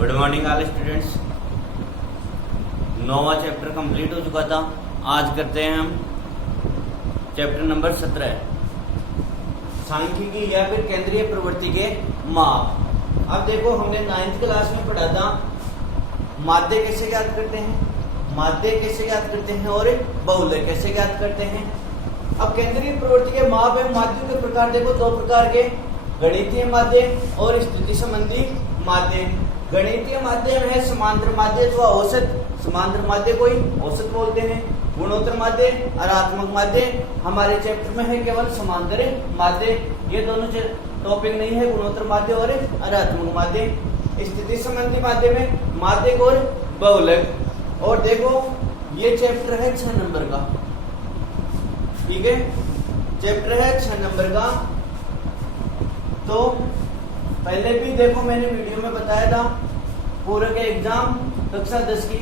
Good morning all students. 9वां chapter complete हो चुका था। आज करते हैं हम चैप्टर नंबर 17, सांख्यिकी या फिर केंद्रीय प्रवृत्ति के माप। अब देखो, हमने 9th क्लास में पढ़ा था माध्य कैसे ज्ञात करते हैं, माध्य कैसे ज्ञात करते हैं और बहुलक कैसे ज्ञात करते हैं। अब केंद्रीय प्रवृत्ति के माप एवं माध्यों के प्रकार देखो, दो प्रकार के, गणितीय माध्य और स्थिति संबंधी माध्य। गणितीय माध्यम है समांतर माध्य अथवा औसत, समांतर माध्य कोई औसत बोलते हैं। गुणोत्तर माध्य, अरात्मक माध्य, हमारे चैप्टर में है केवल समांतर माध्य। ये दोनों टॉपिक नहीं है, गुणोत्तर माध्य और अरात्मक माध्य। स्थिति संबंधी माध्य में माध्यक और बहुलक। और देखो, ये चैप्टर है 6 नंबर का, ठीक है, चैप्टर है 6 नंबर का। तो पहले भी देखो, मैंने वीडियो में बताया था पूरक के एग्जाम कक्षा 10 की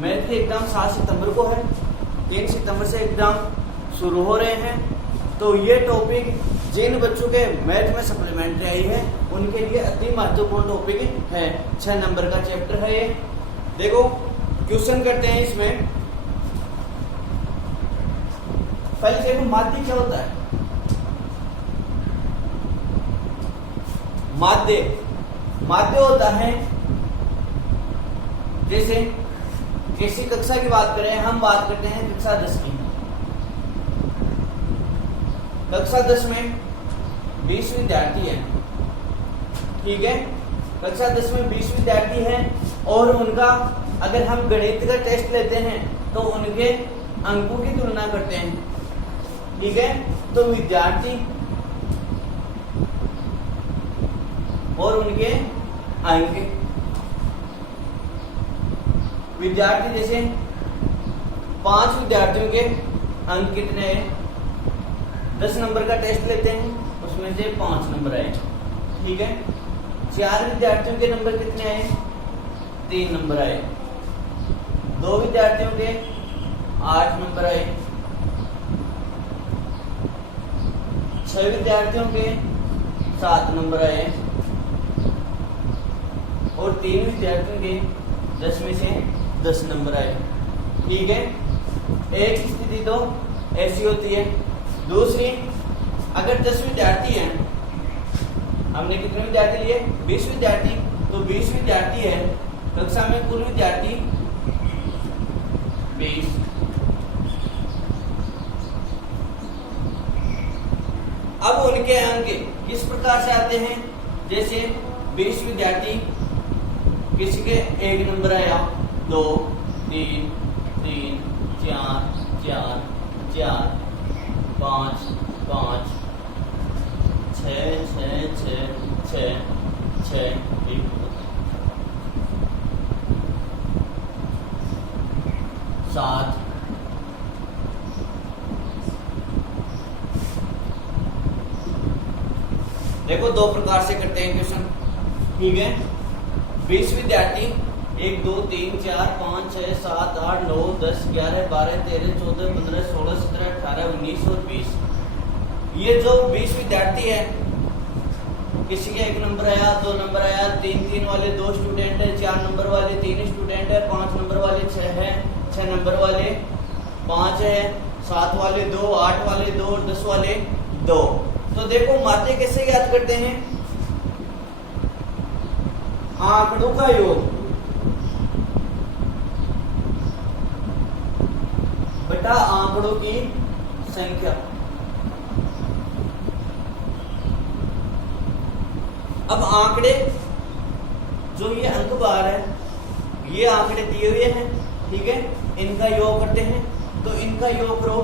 मैथ के एग्जाम 7 सितंबर को है, 3 सितंबर से एग्जाम शुरू हो रहे हैं। तो ये टॉपिक जिन बच्चों के मैथ में सप्लीमेंट्री आई है उनके लिए अति महत्वपूर्ण टॉपिक है। 6 नंबर का चैप्टर है ये। देखो, क्वेश्चन करते हैं इसमें। पहले देखो, माध्य क्या होता है। माध्य होता है, जैसे किसी कक्षा की बात करें, हम बात करते हैं कक्षा 10 की। कक्षा 10 में 20 विद्यार्थी हैं, ठीक है, कक्षा 10 में 20 विद्यार्थी हैं और उनका अगर हम गणित का टेस्ट लेते हैं तो उनके अंकों की तुलना करते हैं, ठीक है। तो विद्यार्थी और उनके अंक, विद्यार्थी जैसे 5 विद्यार्थियों के अंक कितने हैं, 10 नंबर का टेस्ट लेते हैं, उसमें से 5 नंबर आए, ठीक है। 4 विद्यार्थियों के नंबर कितने आए, 3 नंबर आए। 2 विद्यार्थियों के 8 नंबर आए। 6 विद्यार्थियों के 7 नंबर आए और 3 विद्यार्थियों के 10 में से 10 नंबर आए, ठीक है। एक स्थिति तो ऐसी होती है। दूसरी, अगर 10 विद्यार्थी हैं, हमने कितने विद्यार्थी लिए, 20 विद्यार्थी, तो 20 विद्यार्थी है, कक्षा में कुल विद्यार्थी 20। अब उनके अंक किस प्रकार से आते हैं, जैसे 20 विद्यार्थी, किसी के 1 नंबर आया, 2 3 3 4 4 4 5 5 6 6 6 6 6 7। देखो, 2 प्रकार से करते हैं क्वेश्चन, ठीक है। 20 विद्यार्थी, 1 2 3 4 5 6 7 8 9 10 11 12 13 14 15 16 17 18 19 और 20। ये जो 20 विद्यार्थी है, किसी का 1 नंबर आया, 2 नंबर आया, 3 वाले 2 स्टूडेंट है, 4 नंबर वाले 3 स्टूडेंट है, 5 नंबर वाले 6 है, 6 नंबर वाले 5 है, 7 वाले 2, 8 वाले 2 और 10 वाले 2। तो देखो, माध्य कैसे ज्ञात करते हैं, आंकड़ों का योग बटा आंकड़ों की संख्या। अब आंकड़े, जो ये अंक बार है, ये आंकड़े दिए हुए हैं, ठीक है, इनका योग करते हैं। तो इनका योग करो,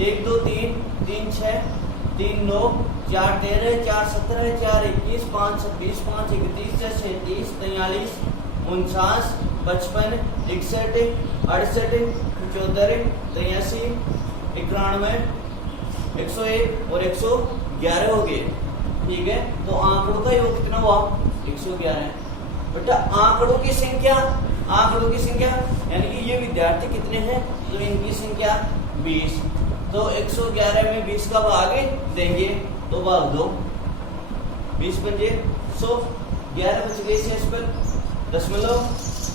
1 2 3 3 6 3 9 4 13 4 17 4 21 5 26 5 31 37 43 49 55 61 68 74 83 91 101 और 111 हो गए, ठीक है। तो आंकड़ों का योग कितना हुआ, 111। बेटा, आंकड़ों की संख्या, आंकड़ों की संख्या यानी कि ये विद्यार्थी कितने हैं, तो इनकी संख्या 20। तो 111 में 20 का भाग देंगे तो भाग दो, 20 पंजे 100, 11 बच गए शेष पर दशमलव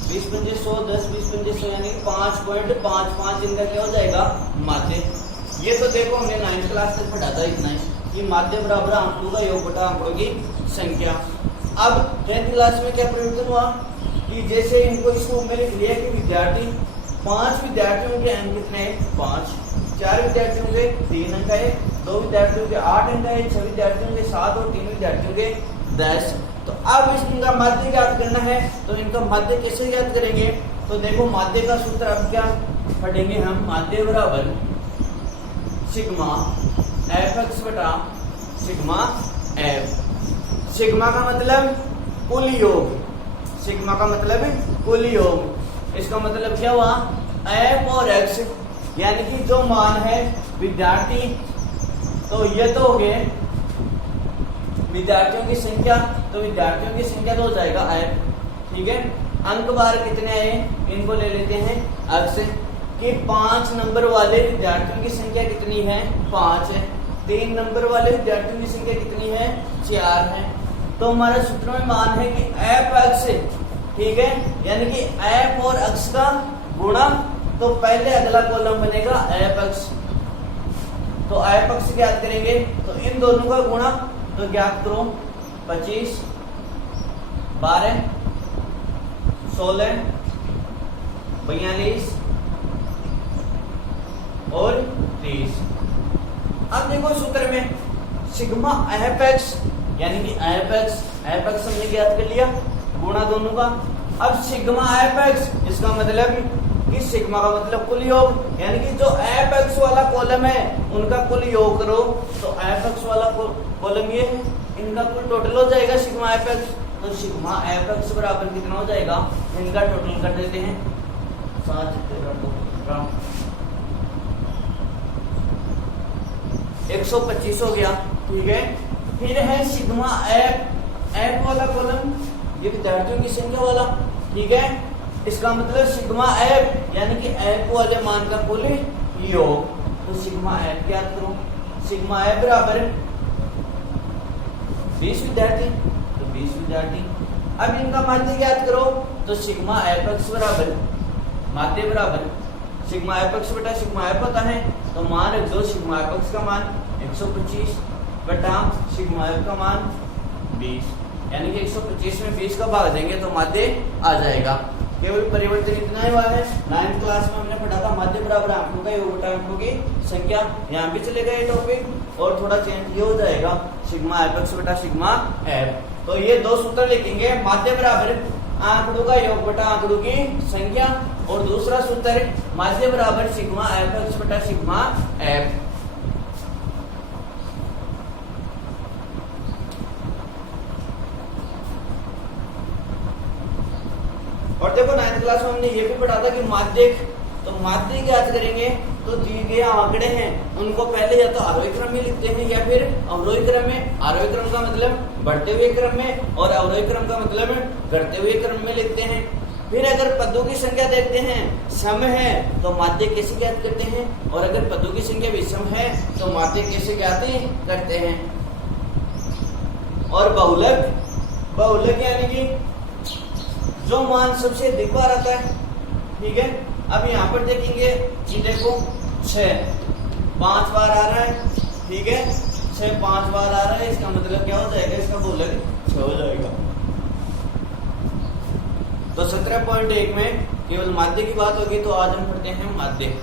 20 पंजे 100 10 20 पंजे 100 यानी 5.55 इनका क्या हो जाएगा माध्य। ये तो देखो हमने 9th क्लास तक पढ़ा था इतना ही कि माध्य बराबर आंकड़ों का योग बटा आंकड़ों की संख्या। अब 10th क्लास में क्या परिवर्तन हुआ कि जैसे इनको इस रूप में लिख लिया कि विद्यार्थी 5 विद्यार्थियों के अंक कितने हैं 5, 4 विद्यार्थियों के 3 अंक है, 2 विद्यार्थियों के 8 अंक है, 6 विद्यार्थियों के 7 और 3 विद्यार्थियों के 10। तो अब इनका माध्य ज्ञात करना है, तो इनका माध्य कैसे ज्ञात करेंगे? तो देखो माध्य का सूत्र अब क्या पढ़ेंगे हम, माध्य बराबर सिग्मा fx बटा सिग्मा f। सिग्मा का मतलब कुल योग, सिग्मा का मतलब कुल योग। इसका मतलब क्या हुआ, f और x यानी कि जो मान है विद्यार्थी, तो ये तो हो गए विद्यार्थियों की संख्या, तो विद्यार्थियों की संख्या तो हो जाएगा f, ठीक है। अंक बार कितने आए इनको ले लेते हैं अब से कि 5 नंबर वाले विद्यार्थियों की संख्या कितनी है 5 है, 3 नंबर वाले विद्यार्थियों की संख्या कितनी है 4 है। तो हमारे सूत्र में मान है कि f x, ठीक है, यानी कि f और x का गुणा, तो पहले अगला कॉलम बनेगा f x, तो f x ज्ञात करेंगे तो इन दोनों का गुणा, तो ज्ञात करो 25 12 16 42 और 30। अब देखो सूत्र में सिग्मा एफ एक्स यानी कि एफ एक्स हमने ज्ञात कर लिया, गुणा दोनों का। अब सिग्मा एफ एक्स, इसका मतलब कि सिग्मा का मतलब कुल योग, यानी कि जो एफ एक्स वाला कॉलम है उनका कुल योग करो, तो एफ एक्स वाला कॉलम ये है, इनका कुल टोटल हो जाएगा सिग्मा एफ एक्स। तो सिग्मा एफ एक्स बराबर कितना हो जाएगा, इनका टोटल कर देते हैं 125 हो गया, ठीक है। फिर है सिग्मा एफ वाला कॉलम, ये विद्यार्थियों की संख्या वाला, ठीक है। इसका मतलब सिग्मा एफ यानी कि एफ वाले मान का कुल योग, तो सिग्मा एफ ज्ञात करो। सिग्मा एफ बराबर 20 विद्यार्थी, तो 20 विद्यार्थी। अब इनका माध्य ज्ञात करो, तो सिग्मा एफ एक्स बराबर माध्य बराबर सिग्मा एफ एक्स बटा सिग्मा एफ होता है, तो मान रख दो सिग्मा एफ एक्स का मान 125 बटा सिग्मा एफ का मान 20, यानी कि 125 में 20 का भाग देंगे तो माध्य आ जाएगा। केवल परिवर्तन इतना ही हुआ है। 9th क्लास में हमने पढ़ा था माध्य बराबर आंकड़ों का योग बटा आंकड़ों की संख्या, यहाँ भी चलेगा ये टॉपिक और थोड़ा चेंज ये हो जाएगा सिग्मा एफ एक्स बटा सिग्मा एफ। तो ये दो सूत्र लिखेंगे, माध्य बराबर आंकड़ों का योग बटा आंकड़ों की संख्या, और दूसरा सूत्र माध्य बराबर सिग्मा एफ एक्स बटा सिग्मा एफ। और देखो 9th क्लास में हमने ये भी पढ़ा था कि माध्य, तो माध्य ज्ञात करेंगे तो दिए गए आंकड़े हैं उनको पहले या तो आरोही क्रम में लिखते हैं या फिर अवरोही क्रम में। आरोही क्रम का मतलब बढ़ते हुए क्रम में और अवरोही क्रम का मतलब घटते हुए क्रम में लिखते हैं। फिर अगर पदों की संख्या देखते हैं सम है तो माध्य कैसे ज्ञात करते हैं, और अगर पदों की संख्या विषम है तो माध्य कैसे ज्ञात करते हैं। और बहुलक यानी कि जो मान सबसे अधिक बार आता है, ठीक है। अब यहाँ पर देखेंगे कि देखो 6 5 बार आ रहा है, ठीक है, 6 5 बार आ रहा है, इसका मतलब क्या हो जाएगा, इसका बहुलक 6 हो जाएगा। तो 17.1 में केवल माध्य की बात होगी, तो आज हम पढ़ते हैं माध्य।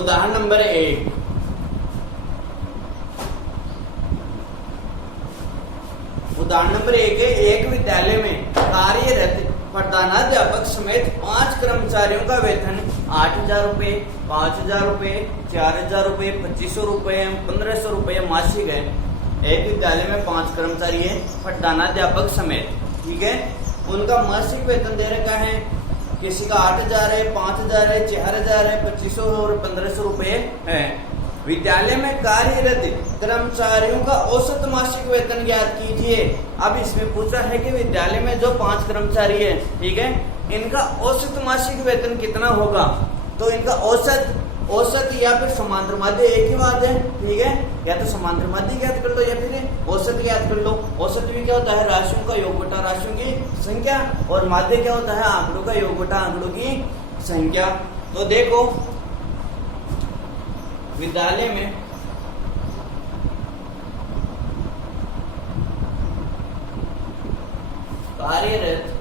उदाहरण नंबर 1, उदाहरण नंबर 1 है, एक विद्यालय में कार्यरत प्रधानाध्यापक समेत 5 कर्मचारियों का वेतन 8,000 रुपए, 5,000 रुपए, 4,000 रुपए, 2,500 रुपए, 1,500 रुपए मासिक है। एक विद्यालय में 5 कर्मचारी है प्रधानाध्यापक समेत, ठीक है, उनका मासिक वेतन दे रखा है, किसी का 8,000 है, 5,000 है, 4,000 है, 2,500 और 1,500 रुपए है। विद्यालय में कार्यरत कर्मचारियों का औसत मासिक वेतन ज्ञात कीजिए। अब इसमें पूछा है कि विद्यालय में जो 5 कर्मचारी है, ठीक है, इनका औसत मासिक वेतन कितना होगा। तो इनका औसत या फिर समांतर माध्य एक ही बात है, ठीक है, या तो समांतर माध्य ज्ञात कर लो या फिर औसत ज्ञात कर लो। औसत भी क्या होता है, राशियों का योग बटा राशियों की संख्या, और माध्य क्या होता है, आंकड़ों का योग बटा आंकड़ों की संख्या। तो देखो विद्यालय में कार्यरत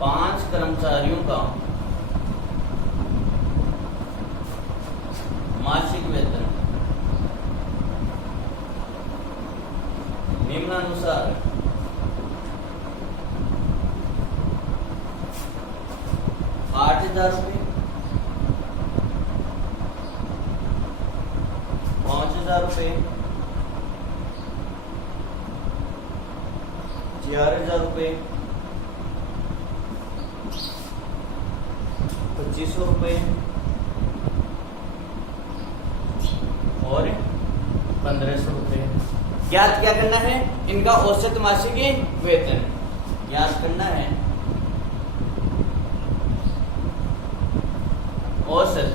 पांच कर्मचारियों का मासिक वेतन निम्नानुसार ₹8,000, 5,000 रुपये, 4,000 रुपये, 2,500 रुपये और 1,500 रुपये। ज्ञात क्या करना है, इनका औसत मासिक वेतन ज्ञात करना है। औसत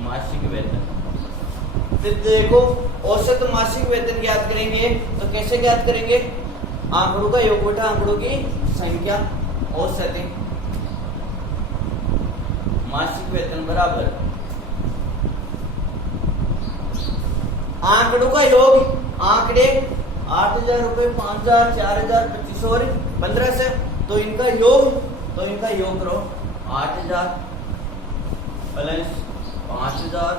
मासिक वेतन। फिर देखो औसत मासिक वेतन ज्ञात करेंगे तो कैसे ज्ञात करेंगे, आंकड़ों का योग बटा आंकड़ों की संख्या। औसत मासिक वेतन बराबर आंकड़ों का योग, आंकड़े 8,000 रुपये, 5,000, 4,000, 2,500 और 1,500। तो इनका योग करो, 8,000 प्लस 5,000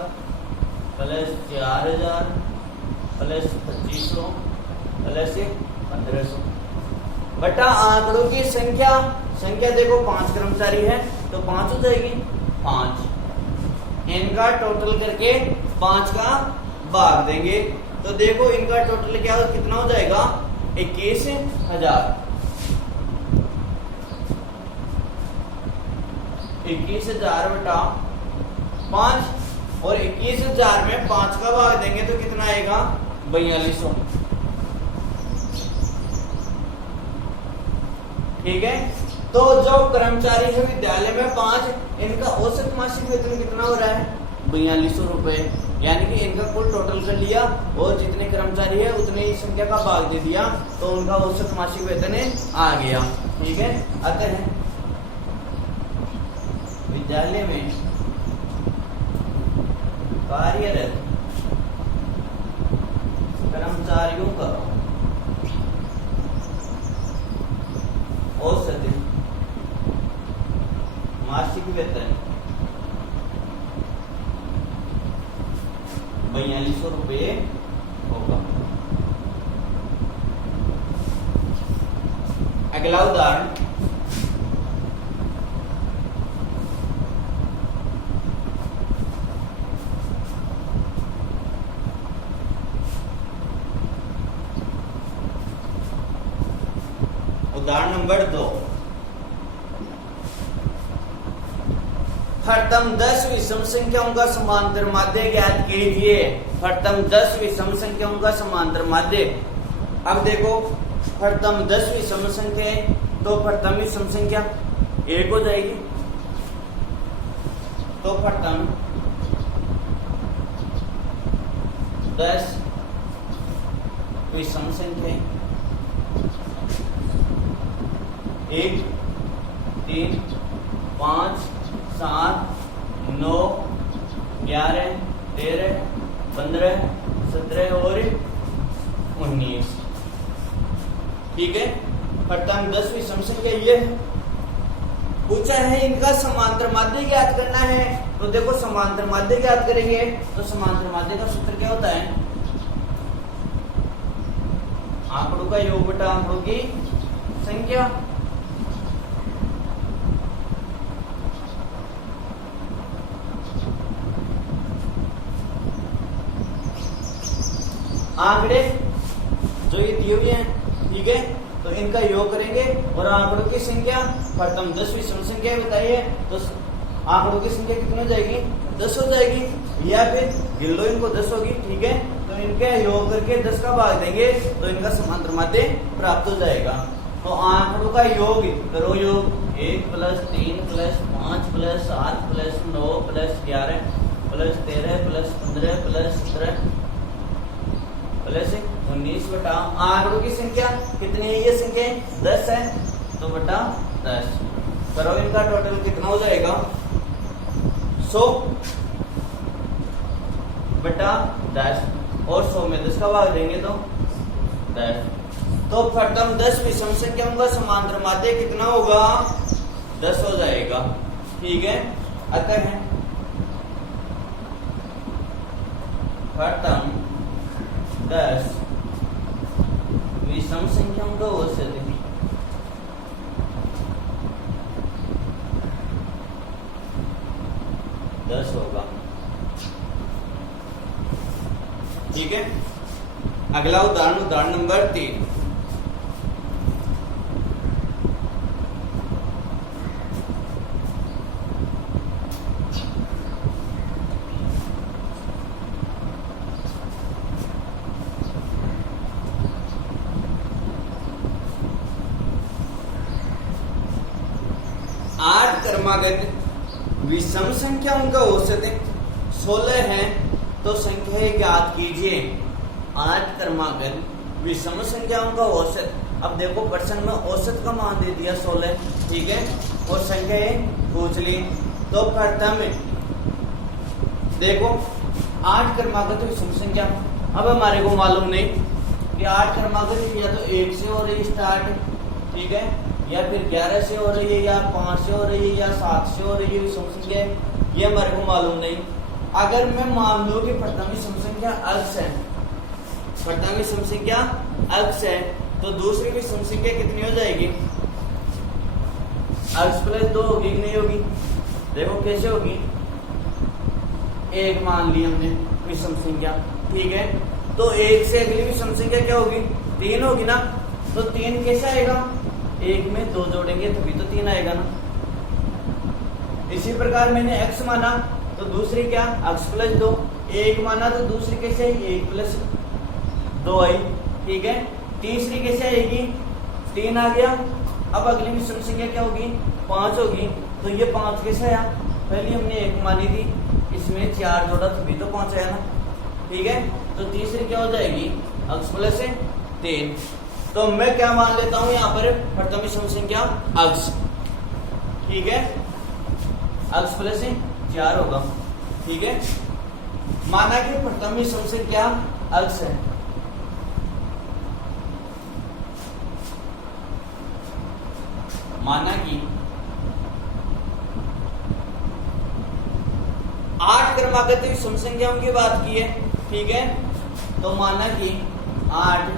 प्लस 4,000 प्लस 2,500 प्लस 1,500 बटा आंकड़ों की संख्या। संख्या देखो 5 कर्मचारी है तो 5 हो जाएगी, 5 इनका टोटल करके 5 का भाग देंगे। तो देखो इनका टोटल क्या कितना हो जाएगा, 21,000। 21,000 बटा 5 और 21,000 में 5 का भाग देंगे तो कितना आएगा, 4,200। ठीक है, तो जो कर्मचारी है विद्यालय में 5, इनका औसत मासिक वेतन कितना हो रहा है, 4,200 रुपए। यानी कि इनका कुल टोटल कर लिया और जितने कर्मचारी है उतने ही संख्या का भाग दे दिया तो उनका औसत मासिक वेतन आ गया। ठीक है, अतः विद्यालय में कार्यरत कर्मचारियों का औसत मासिक वेतन 4,200 रुपये होगा। अगला उदाहरण, उदाहरण नंबर 2। प्रथम 10 विषम संख्याओं का समांतर माध्य ज्ञात कीजिए। प्रथम 10 विषम संख्याओं का समांतर माध्य। अब देखो प्रथम 10 विषम संख्या तो प्रथम विषम संख्या 1 हो जाएगी। तो प्रथम 10 विषम संख्या 1, 3, 5, 7, 9, 11, 13, 15, 17 और 19। ठीक है, प्रथम 10 विषम संख्या ये है। पूछा है इनका समांतर माध्य ज्ञात करना है। तो देखो समांतर माध्य ज्ञात करेंगे तो समांतर माध्य का सूत्र क्या होता है, आंकड़ों का योग बटा आंकड़ों की संख्या। आंकड़े जो ये दिए हुए हैं, ठीक है, तो इनका योग करेंगे और आंकड़ों की संख्या प्रथम 10 विषम संख्या बताइए, तो आंकड़ों की संख्या कितनी हो जाएगी? 10 हो जाएगी, या फिर गिन लो इनको 10 होगी, ठीक है, तो इनके योग करके 10 का भाग देंगे तो इनका समांतर माध्य प्राप्त हो जाएगा। तो आंकड़ों का योग करो, योग 1 + 3 + 5 + 7 + 9 + 11 + 13 + 15 + 17 + 19 बटा आंकड़ों की संख्या कितनी है? ये संख्या 10 है, तो बटा 10 करो, इनका टोटल कितना हो जाएगा? 100 बटा 10 और 100 में 10 का भाग देंगे तो 10। तो प्रथम 10 विषम संख्याओं का समांतर माध्य कितना होगा? 10 हो जाएगा, ठीक है। अतः प्रथम 10 विषम संख्याओं का औसत 10 होगा, ठीक है। अगला उदाहरण, उदाहरण नंबर 3। आठ क्रमागत विषम संख्याओं का औसत 16 है, तो संख्या ज्ञात कीजिए। 8 क्रमागत विषम संख्याओं का औसत, अब देखो प्रश्न में औसत का मान दे दिया 16, ठीक है, और संख्या पूछ ली। तो प्रथम देखो 8 क्रमागत विषम संख्या, अब हमारे को मालूम नहीं कि 8 क्रमागत या तो 1 से हो रही स्टार्ट, ठीक है, या फिर 11 से हो रही है, या 5 से हो रही है, या 7 से हो रही है विषम संख्या, ये हमारे को मालूम नहीं। अगर मैं मान लूं कि प्रथम विषम संख्या अक्ष है, प्रथम विषम संख्या अक्ष है, तो दूसरी विषम संख्या कितनी हो जाएगी? अक्ष + 2 होगी कि नहीं होगी? देखो कैसे होगी, 1 मान ली हमने विषम संख्या, ठीक है, तो 1 से अगली विषम संख्या क्या होगी? 3 होगी ना, तो 3 कैसे आएगा? 1 में 2 जोड़ेंगे तभी तो 3 आएगा ना। इसी प्रकार मैंने x माना तो दूसरी क्या? x + 2, 1 माना तो दूसरी कैसे आई? 1 + 2 आई, ठीक है। तीसरी कैसे आएगी? 3 आ गया। अब अगली विषम संख्या क्या होगी? 5 होगी, तो ये 5 कैसे आया? पहले हमने 1 मानी थी, इसमें 4 जोड़ा तभी तो 5 आया ना, ठीक है। तो तीसरी क्या हो जाएगी? x + 3। तो मैं क्या मान लेता हूं यहाँ पर? प्रथम विषम संख्या अक्ष, ठीक है, x + 4 होगा, ठीक है। माना कि प्रथम विषम संख्या अक्ष है, माना कि 8 क्रमागत विषम संख्याओं की बात की है, ठीक है, तो माना कि 8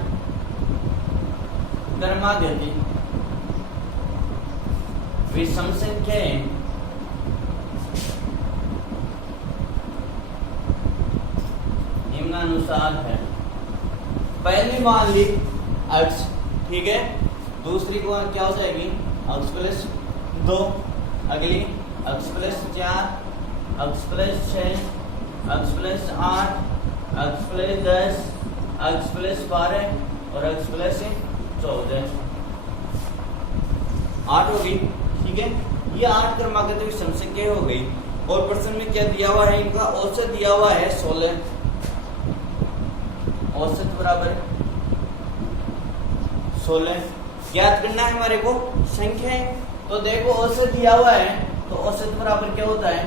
क्रमागत विषम संख्याएं निम्नानुसार है। पहली मान ली x, ठीक है, दूसरी को क्या हो जाएगी? x + 2, अगली x + 4, x + 6, x + 8, x + 10, x + 12 और x + 14, 8 होगी, ठीक है। ये 8 क्रमागत विषम संख्या हो गई। और प्रश्न में क्या दिया हुआ है? इनका औसत दिया हुआ है 16, औसत बराबर 16 ज्ञात करना है हमारे को संख्या। तो देखो औसत दिया हुआ है, तो औसत बराबर क्या होता है?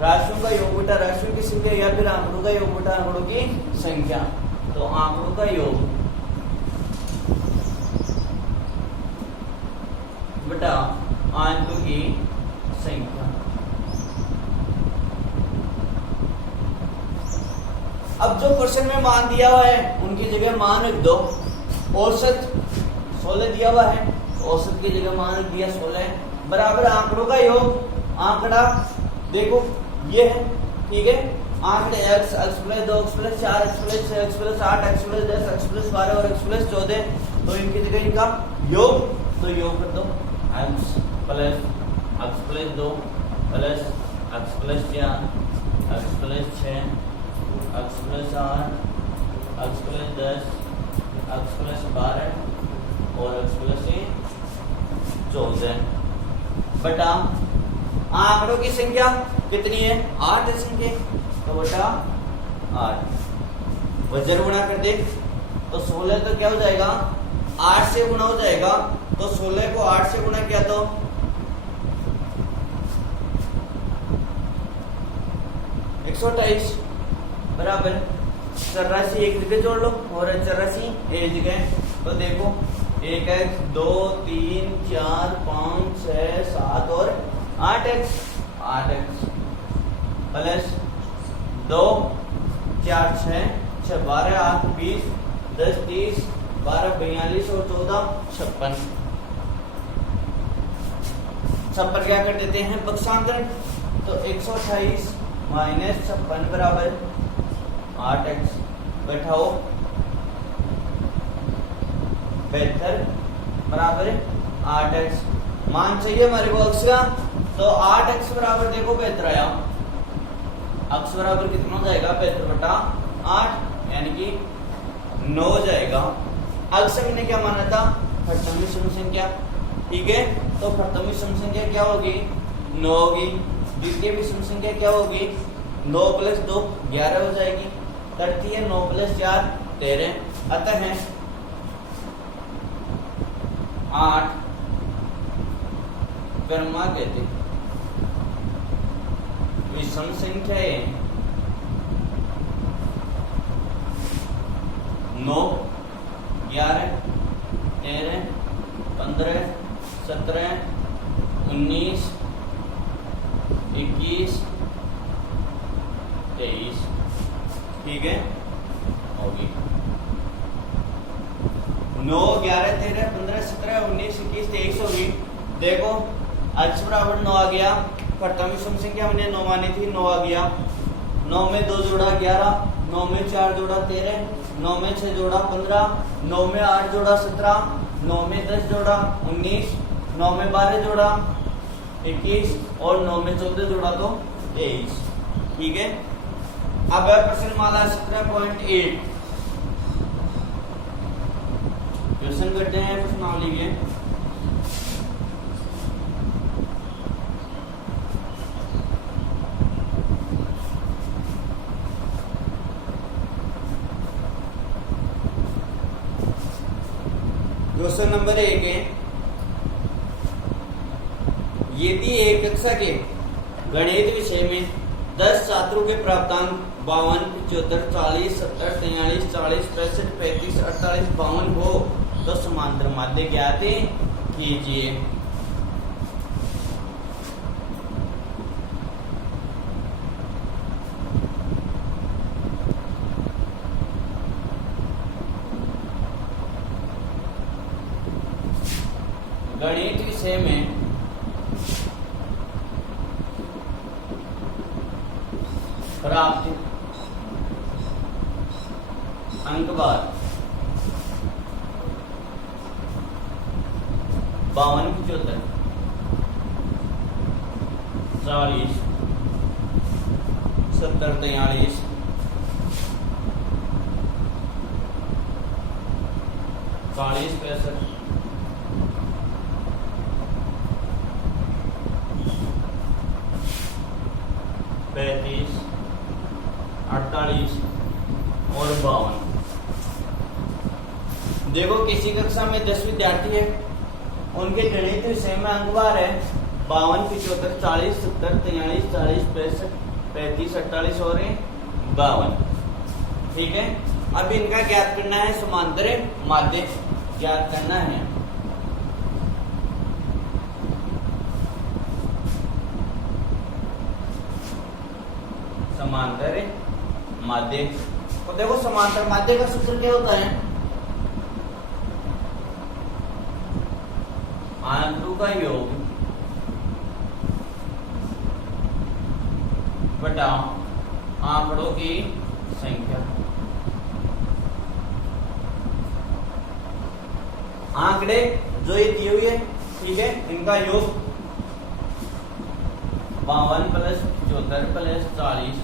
राशियों का योग बटा राशियों की संख्या, या फिर आंकड़ों का योग बटा आंकड़ों की संख्या। तो आंकड़ों का योग बटा आंकड़ों की संख्या। अब जो क्वेश्चन में मान दिया हुआ है उनकी जगह मान रख दो। औसत 16 दिया हुआ है, औसत की जगह मान रख दिया 16 बराबर आंकड़ों का योग। आंकड़ा देखो ये है, ठीक है, आंकड़े x, x plus 2, x plus 4, x plus 6, x plus 8, x plus 10, x plus 12 और x प्लस 14, तो इनकी जगह इनका योग, तो योग कर दो x plus 2 plus x plus 4, x plus 6, x plus 8, x plus 10, x plus 12 और x प्लस 14 बटा आंकड़ों की संख्या कितनी है? 8 है संख्या, तो बटा 8 वजन गुणा कर दे तो 16 तो क्या हो जाएगा? 8 से गुणा हो जाएगा, तो 16 को 8 से गुणा किया तो 128 बराबर 84 एक जगह जोड़ लो और 84 एक जगह, तो देखो 1x 2 3 4 5 6 7 और 8x प्लस 2 4 6 6 12 8 20 10 30 12 42 और 14 56 सब पर क्या कर देते हैं? पक्षांतर, तो 128 माइनस 56 बराबर 8x बैठाओ 72 बराबर 8x मान चाहिए हमारे को x का, तो 8x बराबर देखो 72 आया, x बराबर कितना हो जाएगा? 72 बटा 8 यानी कि 9 हो जाएगा। x हमने क्या माना था? प्रथम विषम संख्या, ठीक है, तो प्रथम विषम संख्या क्या होगी? 9 होगी। द्वितीय विषम संख्या क्या होगी? 9 प्लस 2 11 हो जाएगी, करती है 9 प्लस 4 13, अतः है 8 कर्मा कहते विषम संख्या है 9 11 13 15 17 19 21 23, ठीक है, होगी 9 11 13 15 17 19 21 23 होगी। देखो x बराबर 9 आ गया, प्रथम विषम संख्या हमने 9 मानी थी, 9 आ गया, 9 में 2 जोड़ा 11, 9 में 4 जोड़ा 13, 9 में 6 जोड़ा 15, 9 में 8 जोड़ा 17, 9 में 10 जोड़ा 19, 9 में 12 जोड़ा 21 और 9 में 14 जोड़ा तो 23, ठीक है। अब प्रश्न माला 17.8 क्वेश्चन करते हैं, प्रश्नावली के क्वेश्चन नंबर 1 है, यदि एक कक्षा के गणित विषय में 10 छात्रों के प्राप्तांक 52, 75, 40, 70, 43, 40, 65, 35, 48, 52 हो तो समांतर माध्य ज्ञात कीजिए। गणित विषय में प्राप्त अंक बार 52, 75, 40, 70, 43, 40, 65, 35, 48 और 52। देखो किसी कक्षा में 10 विद्यार्थी है, उनके गणित विषय में अंक बार है 52, 75, 40, 70, 43, 40, 65, 35, 48 और 52, ठीक है। अब इनका ज्ञात करना है समांतर माध्य ज्ञात करना है। समांतर माध्य, तो देखो समांतर माध्य का सूत्र क्या होता है? आंतों का योग बटा आंकड़ों की संख्या। आंकड़े जो ये दिए हुए, ठीक है, इनका योग 52 plus 74 plus 40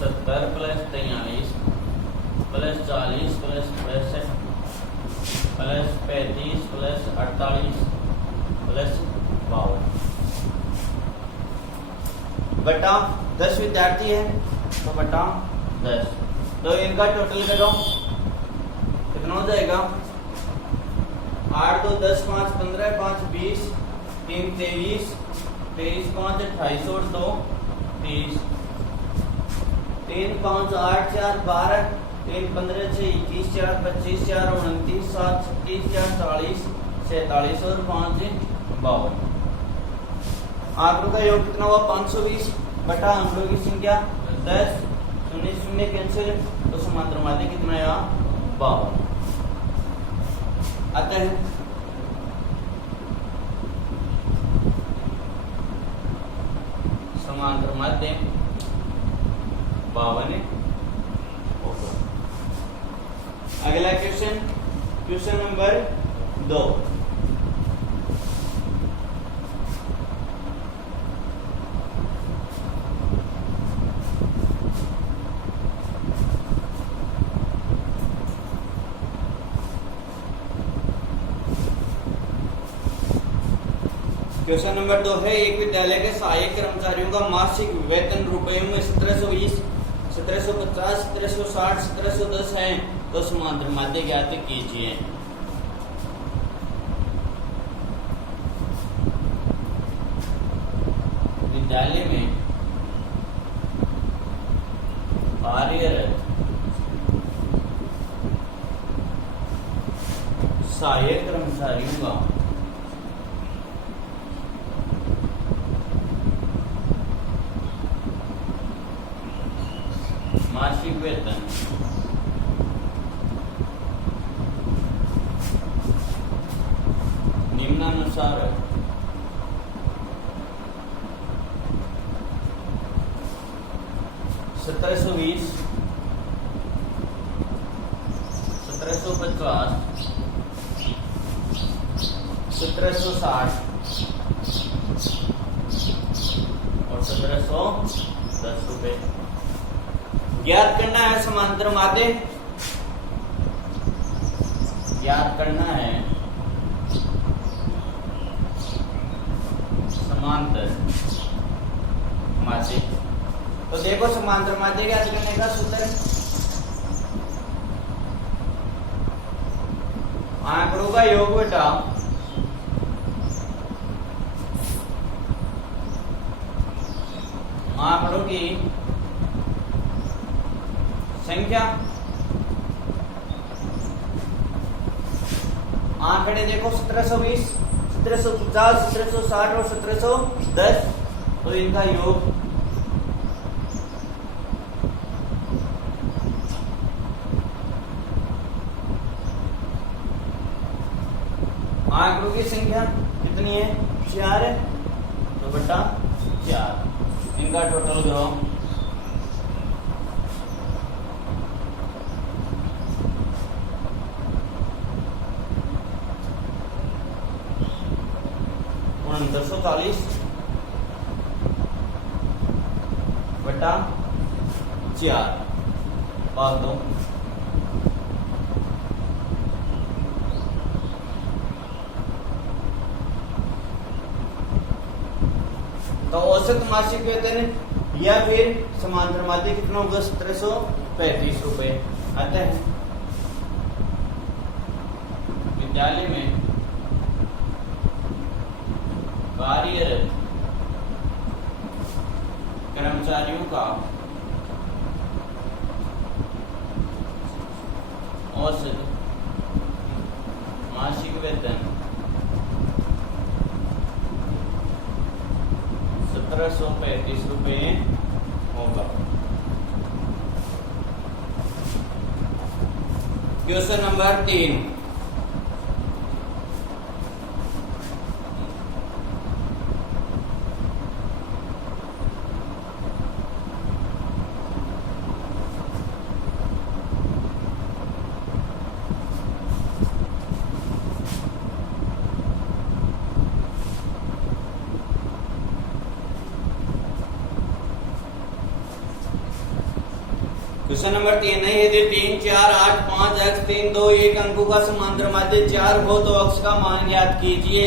70 plus 43 plus 40 plus 65 plus 35 plus 48 plus 52 बटा 10 विद्यार्थी है तो बटा 10। तो इनका टोटल करो कितना हो जाएगा? 8 2 10 5 15 5 20 3 23 23 5 28 और 2 30 3 5 8 4 12 3 15 6 21 4 25 4 29 7 36 4 40 47 और 5 52। आंकड़ों का योग कितना हुआ? 520 बटा आंकड़ों की संख्या 10 0 0 कैंसिल तो समांतर माध्य कितना आया? 52 आता है। समांतर माध्य 52 होगा। अगला question, question number 2। Question number 2 है, एक विद्यालय के सहायक कर्मचारियों का मासिक वेतन रुपयों में 1720 1750 1760 1710 है तो समांतर माध्य ज्ञात कीजिए। विद्यालय में कार्यरत सहायक कर्मचारियों का मासिक वेतन निम्नानुसार है। 1720 1750 1760 और 1710 रुपए। ज्ञात करना है समांतर माध्य, ज्ञात करना है समांतर माध्य। तो देखो समांतर माध्य ज्ञात करने का सूत्र, आंकड़ों का योग बेटा आंकड़ों की संख्या। आंकड़े देखो 1720 1750 1760 और 1710 तो इनका योग आंकड़ों की संख्या कितनी है? 4 है तो बटा 4। इनका टोटल करो 4940 बटा 4 भाग 2। तो औसत मासिक वेतन या फिर समांतर माध्य कितना होगा? 1735 रुपए आता है। विद्यालय में कार्यरत कर्मचारियों का औसत मासिक वेतन 1735 रुपए होगा। Question number 3। क्वेश्चन नंबर 3 है, यदि 3, 4, 8, 5, x 3, 2, 1 अंकों का समांतर माध्य 4 हो तो x का मान ज्ञात कीजिए।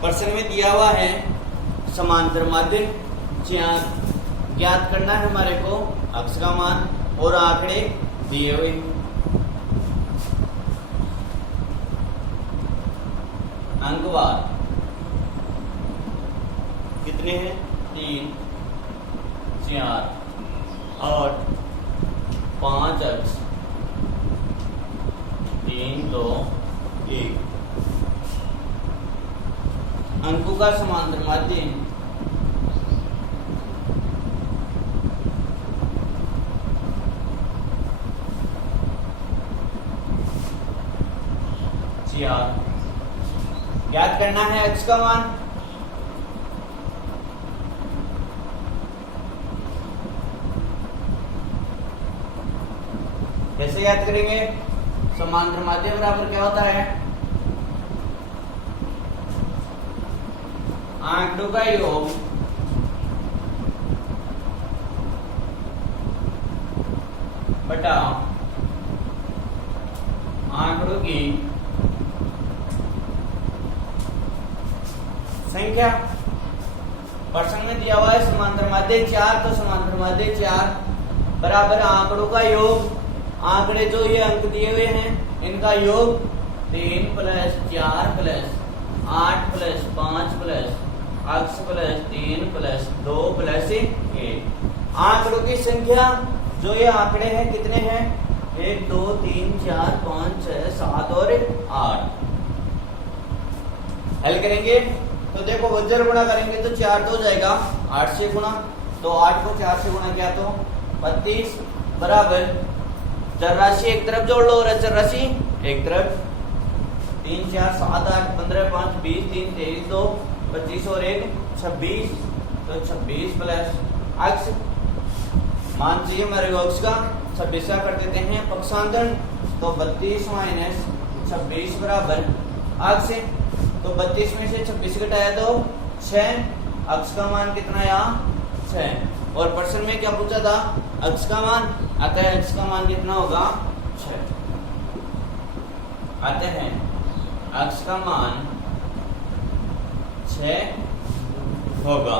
प्रश्न में दिया हुआ है समांतर माध्य 4 ज्ञात करना है हमारे को, x का मान और आंकड़े दिए हुए। अंकवार कितने हैं? 3, 4, 8, 5 x 3, 2, 1 अंकों का समांतर माध्य 4 ज्ञात करना है x का मान। कैसे ज्ञात करेंगे? समांतर माध्य बराबर क्या होता है? आंकड़ों का योग बटा आंकड़ों की संख्या। प्रश्न में दिया हुआ है समांतर माध्य 4, तो समांतर माध्य 4 बराबर आंकड़ों का योग, आंकड़े जो ये अंक दिए हुए हैं इनका योग 3 + 4 + 8 + 5 + x + 3 + 2 + 1 आंकड़ों की संख्या जो ये आंकड़े हैं कितने हैं? 1, 2, 3, 4, 5, 6, 7 और 8। हल करेंगे तो देखो वज्र गुणा करेंगे तो 4 तो हो जाएगा, 8 से गुणा, तो 8 को 4 से गुणा किया तो 32 बराबर चर राशि एक तरफ जोड़ लो और अचर राशि एक तरफ। 3, 4, 7, 8, 15, 5, 20, 3, 23, 2, 25 और 1 26, तो 26 प्लस x मान चाहिए हमारे x का 26 का कर देते हैं पक्षांतर, तो 32 - 26 बराबर x, तो 32 में से 26 घटाया तो 6, x का मान कितना आया? 6। और प्रश्न में क्या पूछा था? x का मान, अतः x का मान कितना होगा? 6। अतः x का मान 6 होगा।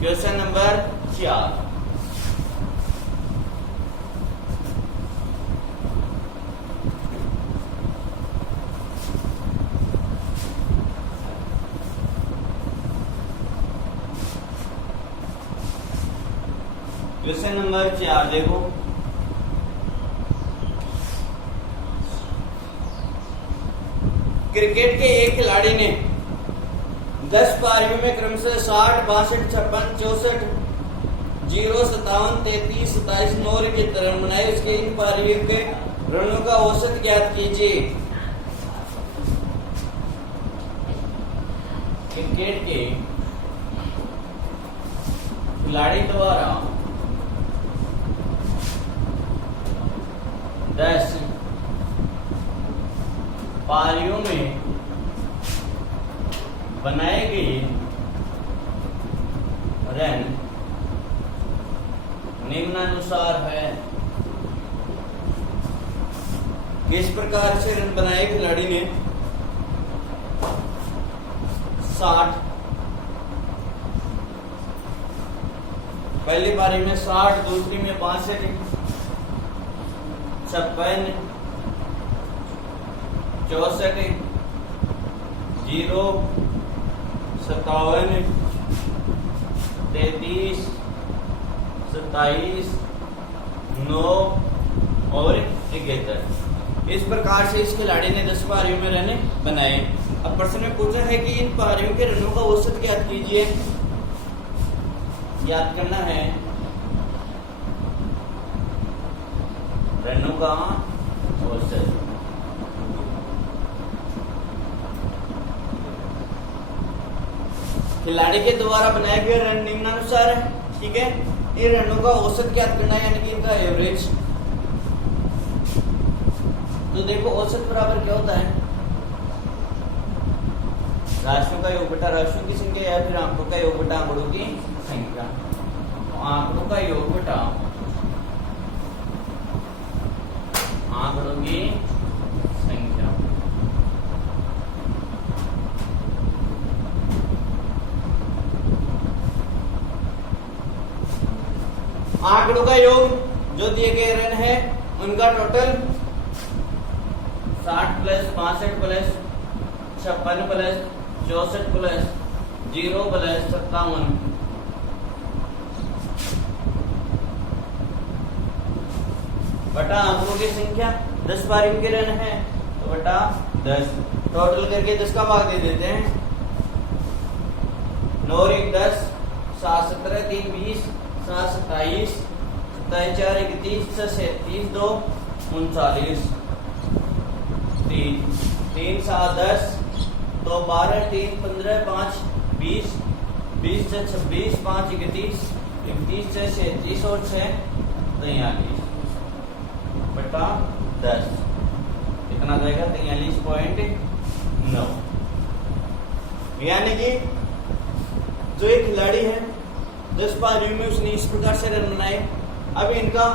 क्वेश्चन नंबर 4 क्वेश्चन नंबर 4 देखो, क्रिकेट के एक खिलाड़ी ने 10 पारियों में क्रमशः 60, 62, 56, 64, 0, 57, 33, 27, 9 के रन बनाए। उसके इन पारियों के रनों का औसत ज्ञात कीजिए। क्रिकेट के खिलाड़ी द्वारा 10 पारियों में बनाए गए रन निम्नानुसार है। किस प्रकार से रन बनाए खिलाड़ी ने? 60 पहली पारी में 60, दूसरी में 62, 56, 64, 0, 57, 33, 27, 9 और 71। इस प्रकार से इस खिलाड़ी ने 10 पारियों में रन बनाए। अब प्रश्न में पूछा है कि इन पारियों के रनों का औसत ज्ञात कीजिए। याद करना है रनों का औसत। खिलाड़ी के द्वारा बनाए गए रन निम्नानुसार है, ठीक है। इन रनों का औसत ज्ञात करना है, यानी कि इनका एवरेज। तो देखो औसत बराबर क्या होता है? राशियों का योग बटा राशियों की संख्या या फिर आंकड़ों का योग बटा आंकड़ों की संख्या। तो आंकड़ों का योग बटा आंकड़ों की संख्या। आंकड़ों का योग जो दिए गए ऋण है उनका total 60 plus 62 plus 56 plus 64 plus 0 plus 57 बटा आंकड़ों की संख्या। 10 बार इनके ऋण है तो बटा 10, टोटल करके 10 का भाग दे देते हैं। 9 1 10, 7 17 3 20, 7 27, 27 4 31, 6 37, 2 39, 3 3 7 10, 2 12, 3 15, 5 20, 20 से 26, 5 31, 31 से 37 और 6 43 बटा 10 कितना जाएगा 43.9। यानी कि जो एक खिलाड़ी है 10 पारियों में उसने इस प्रकार से रन बनाए। अब इनका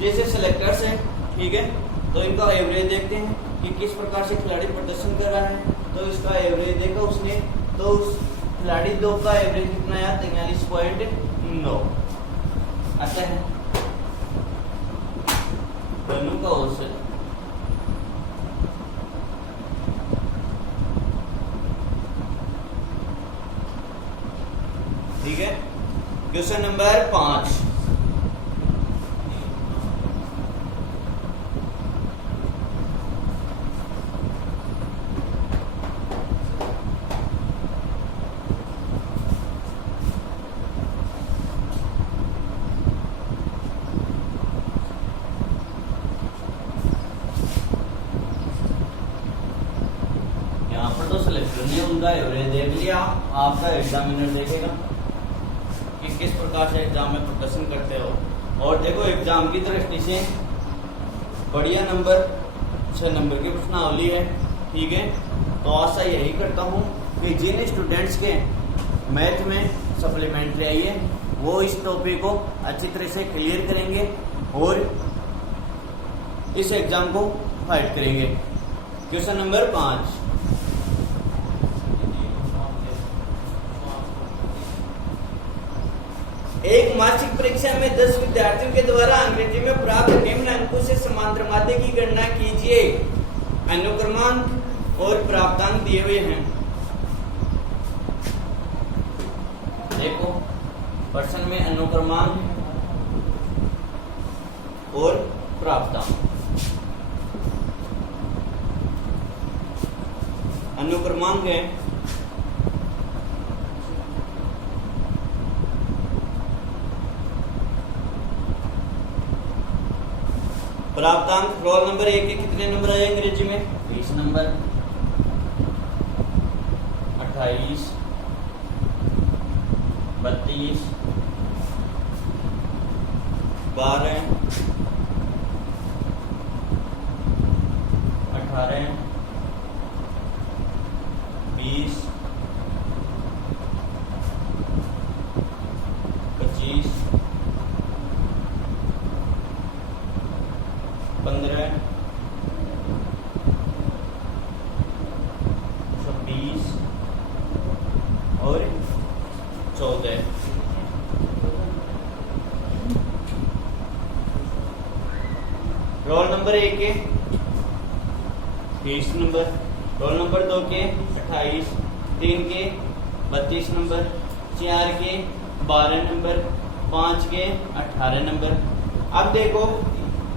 जैसे सेलेक्टर्स है, ठीक है, तो इनका एवरेज देखते हैं कि किस प्रकार से खिलाड़ी प्रदर्शन कर रहा है। तो इसका एवरेज देखा उसने, तो उस खिलाड़ी 2 का एवरेज कितना आया 43.9 आता है। दोनों का औसत ठीक है। क्वेश्चन नंबर 5, यहाँ पर तो सिलेक्टर ने उनका एवरेज देख लिया, आपका एग्जामिनर देखेगा कि किस प्रकार से एग्जाम में प्रदर्शन करते हो। और देखो एग्जाम की दृष्टि से बढ़िया नंबर 6 नंबर की प्रश्नावली है, ठीक है। तो आशा यही करता हूँ कि जिन स्टूडेंट्स के मैथ में सप्लीमेंट्री आई है वो इस टॉपिक को अच्छी तरह से क्लियर करेंगे और इस एग्जाम को फाइट करेंगे। क्वेश्चन नंबर 5, एक मासिक परीक्षा में 10 विद्यार्थियों के द्वारा अंग्रेजी में प्राप्त निम्न अंकों से समांतर माध्य की गणना कीजिए। अनुक्रमांक और प्राप्तांक दिए हुए हैं। देखो प्रश्न में अनुक्रमांक और प्राप्तांक। अनुक्रमांक है प्राप्तांक। रोल नंबर 1 के कितने नंबर आए अंग्रेजी में 20 नंबर, 28, 32, 12, 18, 20, 25, 15, 26 और 14। रोल नंबर 1 के 20 नंबर, रोल नंबर 2 के 28, 3 के 32 नंबर, 4 के 12 नंबर, 5 के 18 नंबर। अब देखो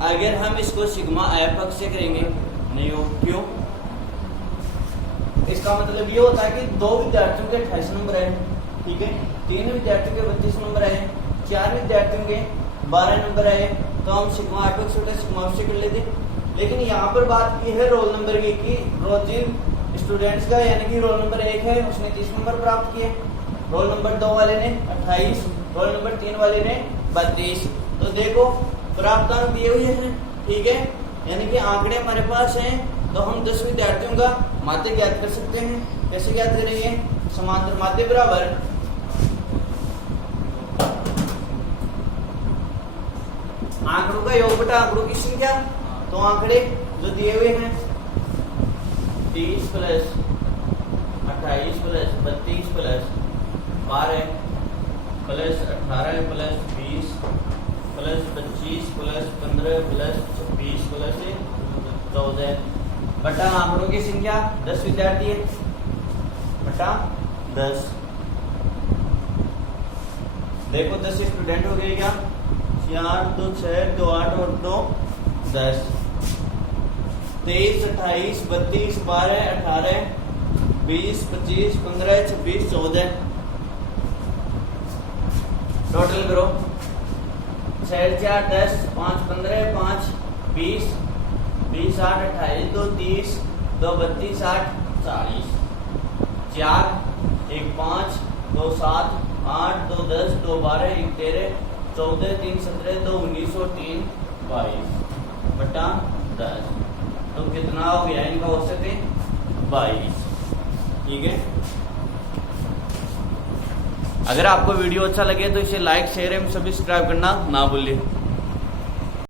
अगर हम इसको सिग्मा एफ पक्ष से करेंगे नहीं हो, क्यों? इसका मतलब ये होता है कि 2 विद्यार्थियों के 28 नंबर आए, ठीक है, 3 विद्यार्थियों के 32 नंबर आए, 4 विद्यार्थियों के 12 नंबर आए, तो हम सिग्मा एफ पक्ष उल्टा सिग्मा एफ से कर लेते। लेकिन यहाँ पर बात की है रोल नंबर की कि जिन स्टूडेंट्स का यानी कि रोल नंबर 1 है उसने 30 नंबर प्राप्त किए, रोल नंबर 2 वाले ने 28, रोल नंबर 3 वाले ने 32। तो देखो प्राप्तांक दिए हुए हैं, ठीक है, यानी कि आंकड़े हमारे पास हैं, तो हम 10 विद्यार्थियों का माध्य ज्ञात कर सकते हैं। कैसे ज्ञात करेंगे? समांतर माध्य बराबर आंकड़ों का योग बटा आंकड़ों की संख्या। तो आंकड़े जो दिए हुए हैं 30 plus 28 plus 32 plus 12 plus 18 plus 20 plus 25 plus 15 plus 26 plus 14 बटा आंकड़ों की संख्या 10 विद्यार्थी है बटा 10। देखो 10 स्टूडेंट हो गए क्या? 4 2 6 2 8 और 2 10 23 28 32 12 18 20 25 15 26 14 टोटल करो 6 4 10 5 15 5 20 20 8 28 2 30 2 32 8 40 4 1 5 2 7 8 2 10 2 12 1 13 14 3 17 2 19 और 3 22 बटा 10। तो कितना हो गया इनका औसत है 22। ठीक है। अगर आपको वीडियो अच्छा लगे तो इसे लाइक शेयर एवं सब्सक्राइब करना ना भूलिए।